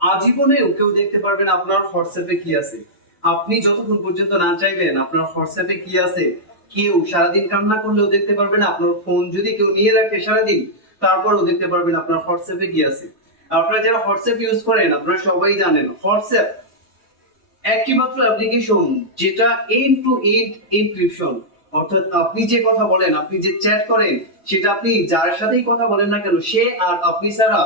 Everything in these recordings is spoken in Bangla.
আজীবনেও কেউ দেখতে পারবেন আপনার হোয়াটসঅ্যাপে কি আছে। আপনি যতক্ষণ পর্যন্ত না চাইবেন আপনার হোয়াটসঅ্যাপে কি আছে, কেউ সারাদিন কান্না করলেও দেখতে পারবেন। আপনার ফোন যদি কেউ নিয়ে রাখে সারাদিন, তারপরেও দেখতে পারবেন আপনার হোয়াটসঅ্যাপে কি আছে। আপনারা যারা হোয়াটসঅ্যাপ ইউজ করেন আপনারা সবাই জানেন হোয়াটসঅ্যাপ একটি মাত্র অ্যাপ্লিকেশন যেটা এন্ড টু এন্ড এনক্রিপশন, অর্থাৎ আপনি যে কথা বলেন, আপনি যে চ্যাট করেন, সেটা আপনি যার সাথেই কথা বলেন না কেন সে আর আপনি ছাড়া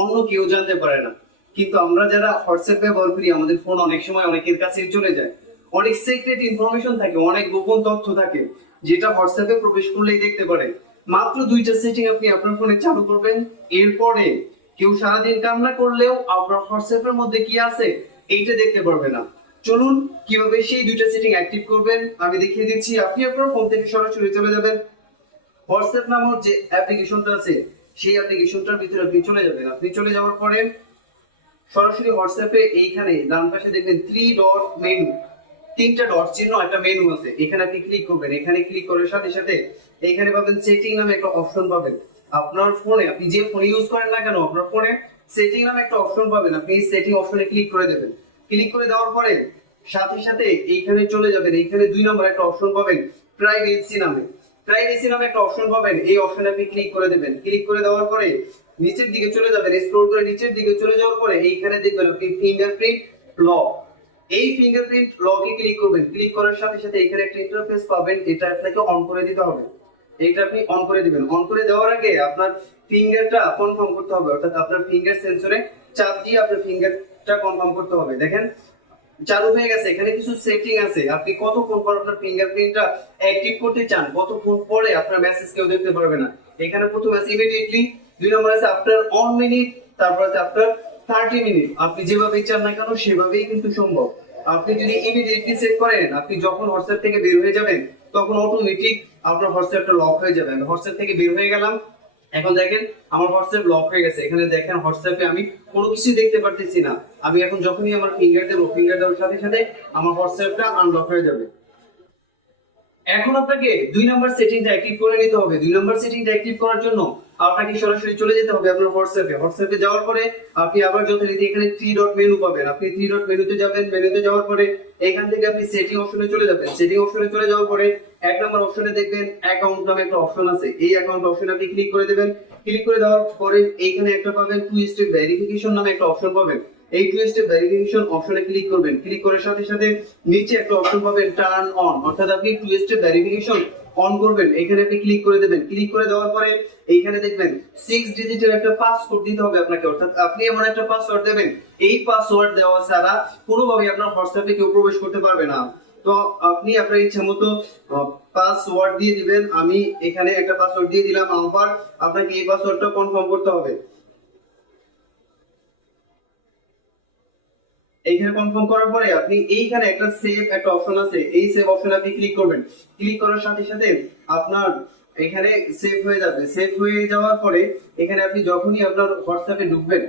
অন্য কেউ জানতে পারে না। কিন্তু আমরা যারা হোয়াটসঅ্যাপ ব্যবহার করি আমাদের ফোন অনেক সময় অনেকের কাছে চলে যায়, অনেক সিক্রেট ইনফরমেশন থাকে, অনেক গোপন তথ্য থাকে যেটা হোয়াটসঅ্যাপে প্রবেশ করলেই দেখতে পারে। মাত্র দুইটা সেটিং আপনি আপনার ফোনে চালু করবেন, এরপরে কেউ সারাদিন কান্না করলেও আপনার হোয়াটসঅ্যাপের মধ্যে কি আছে এইটা দেখতে পারবে না। চলুন কিভাবে সেই দুইটা সেটিং অ্যাক্টিভ করবেন আমি দেখিয়ে দিচ্ছি। আপনি আপনার ফোন থেকে সরাসরি চলে যাবেন হোয়াটসঅ্যাপ নামক যে অ্যাপ্লিকেশনটা আছে সেই অ্যাপ্লিকেশনটার ভিতরে আপনি চলে যাবেন। আপনি চলে যাওয়ার পরে সরাসরি হোয়াটসঅ্যাপে এইখানে ডান পাশে দেখবেন 3 ডট মেনু, তিনটা ডট চিহ্ন একটা মেনু আছে, এখানে আপনি ক্লিক করবেন। এখানে ক্লিক করার সাথে সাথে এখানে পাবেন সেটিং নামে একটা অপশন পাবেন। আপনার ফোনে আপনি যে ফোন ইউজ করেন না কেন আপনার ফোনে সেটিং নামে একটা অপশন পাবেন, আপনি এই সেটিং অপশনে ক্লিক করে দেবেন। ক্লিক করে দেওয়ার পরে সাথে সাথে এইখানে চলে যাবেন, এইখানে 2 নম্বর একটা অপশন পাবেন প্রাইভেসি নামে। প্রাইভেসি নামে একটা অপশন পাবেন, এই অপশনে আপনি ক্লিক করে দেবেন। ক্লিক করে দেওয়ার পরে নিচের দিকে চলে যাবেন, স্ক্রল করে নিচের দিকে চলে যাওয়ার পরে এইখানে দেখবেন আপনি ফিঙ্গারপ্রিন্ট লক, এই ফিঙ্গারপ্রিন্ট লকে ক্লিক করবেন। ক্লিক করার সাথে সাথে এখানে একটা ইন্টারফেস পাবেন, এটা আপনাকে অন করে দিতে হবে। এইটা আপনি অন করে দিবেন। অন করে দেওয়ার আগে আপনার ফিঙ্গারটা কনফার্ম করতে হবে, অর্থাৎ আপনার ফিঙ্গার সেন্সরে চাপ দিয়ে আপনার ফিঙ্গারটা কনফার্ম করতে হবে। দেখেন চালু হয়ে গেছে। এখানে কিছু সেটিং আছে, আপনি কতক্ষণ পর আপনার ফিঙ্গারপ্রিন্টটা অ্যাক্টিভ করতে চান, কতক্ষণ পরে আপনার মেসেজ কেউ দেখতে পারবে না। এখানে প্রথম আছে ইমিডিয়েটলি, 2 নম্বর আছে আফটার 1 মিনিট, তারপর আছে আফটার 30 মিনিট। আপনি যেভাবে চান না কেন সেভাবেই কিন্তু সম্ভব। আপনি যদি ইমিডিয়েটলি সেট করেন, আপনি যখন হোয়াটসঅ্যাপ থেকে বের হয়ে যাবেন তখন অটোমেটিক আপনার হোয়াটসঅ্যাপটা লক হয়ে যাবে। আমি হোয়াটসঅ্যাপ থেকে বের হয়ে গেলাম, এখন দেখেন আমার হোয়াটসঅ্যাপ লক হয়ে গেছে। এখানে দেখেন হোয়াটসঅ্যাপে আমি কোনো কিছু দেখতে পারতেছি না। আমি এখন যখনই আমার ফিঙ্গার দেবো, ফিঙ্গার দেওয়ার সাথে সাথে আমার হোয়াটসঅ্যাপটা আনলক হয়ে যাবে। এখন আপনাকে 2 নাম্বার সেটিংটা অ্যাক্টিভ করে নিতে হবে। 2 নাম্বার সেটিংটা অ্যাক্টিভ করার জন্য আপনাকে সরাসরি চলে যেতে হবে আপনার হোয়াটসঅ্যাপে। হোয়াটসঅ্যাপে যাওয়ার পরে আপনি আবার যথারীতি এখানে 3 ডট মেনু পাবেন, আপনি 3 ডট মেনুতে যাবেন। মেনুতে যাওয়ার পরে এখান থেকে আপনি সেটিং অপশনে চলে যাবেন। সেটিং অপশনে চলে যাওয়ার পরে 1 নম্বর অপশনে দেখবেন অ্যাকাউন্ট নামে একটা অপশন আছে, এই অ্যাকাউন্ট অপশনে আপনি ক্লিক করে দেবেন। ক্লিক করে দেওয়ার পরে এইখানে একটা পাবেন 2 স্টেপ ভেরিফিকেশন নামে একটা অপশন পাবেন, এই 2 স্টেপ ভেরিফিকেশন অপশনে ক্লিক করবেন। ক্লিক করার সাথে সাথে নিচে একটা অপশন পাবেন টার্ন অন, অর্থাৎ আপনি 2 স্টেপ ভেরিফিকেশন অন করবেন। এখানে আপনি ক্লিক করে দেবেন। ক্লিক করে দেওয়ার পরে এইখানে দেখবেন 6 ডিজিটের একটা পাসওয়ার্ড দিতে হবে আপনাকে, অর্থাৎ আপনি এমন একটা পাসওয়ার্ড দেবেন এই পাসওয়ার্ড দেওয়া ছাড়া কোনোভাবেই আপনার হোয়াটসঅ্যাপে কেউ প্রবেশ করতে পারবে না। তো আপনি আপনার ইচ্ছা মতো পাসওয়ার্ড দিয়ে দিবেন। আমি এখানে একটা পাসওয়ার্ড দিয়ে দিলাম, আবার আপনাকে এই পাসওয়ার্ডটা কনফার্ম করতে হবে। এইখানে কনফার্ম করার পরে আপনি এইখানে একটা সেভ একটা অপশন আছে, এই সেভ অপশনে আপনি ক্লিক করবেন। ক্লিক করার সাথে সাথে আপনার এখানে সেভ হয়ে যাবে। সেভ হয়ে যাওয়ার পরে এখানে আপনি যখনই আপনার হোয়াটসঅ্যাপে ঢুকবেন,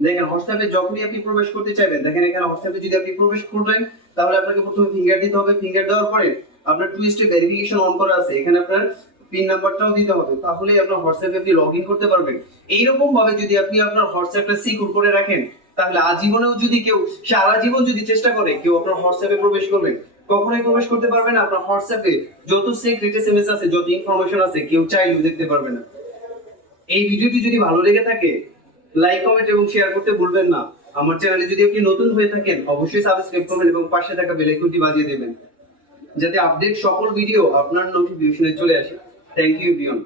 দেখেন হোয়াটসঅ্যাপে যখনই আপনি প্রবেশ করতে চাইবেন, দেখেন এখানে হোয়াটসঅ্যাপে যদি আপনি প্রবেশ করবেন তাহলে আপনাকে প্রথমে ফিঙ্গার দিতে হবে। ফিঙ্গার দেওয়ার পরে আপনার 2 স্টেপ ভেরিফিকেশন অন করা আছে, এখানে আপনার পিন নাম্বারটাও দিতে হবে, তাহলেই আপনার হোয়াটসঅ্যাপে আপনি লগইন করতে পারবেন। এইরকম ভাবে যদি আপনি আপনার হোয়াটসঅ্যাপটা সিকিউর করে রাখেন তাহলে আজীবনেও যদি কেউ সারা জীবন যদি চেষ্টা করে কেউ আপনার হোয়াটসঅ্যাপে প্রবেশ করবে কখনোই প্রবেশ করতে পারবে না। আপনার হোয়াটসঅ্যাপে যত সিক্রেট এসএমএস আছে, যত ইনফরমেশন আছে কেউ চাইলেও দেখতে পারবে না। এই ভিডিওটি যদি ভালো লেগে থাকে লাইক কমেন্ট এবং শেয়ার করতে ভুলবেন না। আমার চ্যানেলে যদি আপনি নতুন হয়ে থাকেন অবশ্যই সাবস্ক্রাইব করবেন এবং পাশে থাকা বেল আইকনটি বাজিয়ে দেবেন যাতে আপডেট সকল ভিডিও আপনার নোটিফিকেশনে চলে আসে। Thank you বিয়ন।